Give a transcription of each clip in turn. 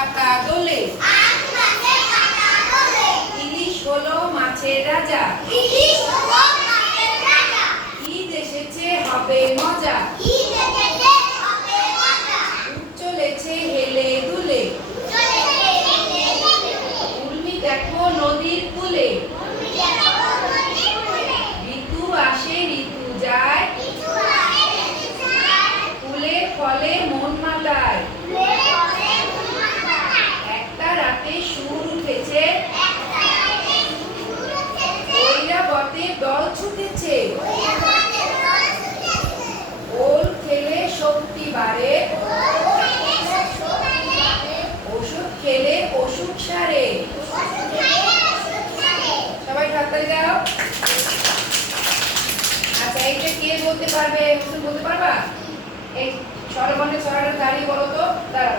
পাতা দোলে ইলিশ হলো মাছের রাজা ঈদ এসেছে হবে মজা চলেছে হেলে দুলে উর্মি দেখো নদীর কূলে ঋতু আসে ঋতু যায় ফুলে ফলে মন মাতায় একটা রাতে সুর উঠেছে ঐরাবতে দল ছুটেছে ওল খেলে শক্তি বাড়ে ওষুধ খেলে অসুখ সারে সবাই হাততালি দাও। আচ্ছা এইটা কে বলতে পারবে? তুমি বলতে পারবা? এই স্বরবর্ণে ছড়াটা দাঁড়িয়ে বলো তো। দাঁড়াও।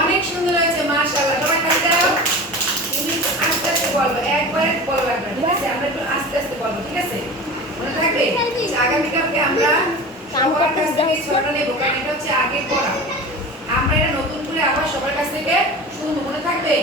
অনেক সুন্দর হয়েছে মাশাআল্লাহ। সবাই হাত দাও। তুমি আস্তে আস্তে বলবে, একবারে বলা লাগবে না, ঠিক আছে? আমরা একটু আস্তে আস্তে বলবো, ঠিক আছে? মনে থাকবে? আগামী কালকে আমরা সবার কাছ থেকে ছড়াটা নেব, কারণ এটা হচ্ছে আগের পড়া। আমরা এটা নতুন করে আবার সবার কাছ থেকে শুনবো, মনে থাকবে?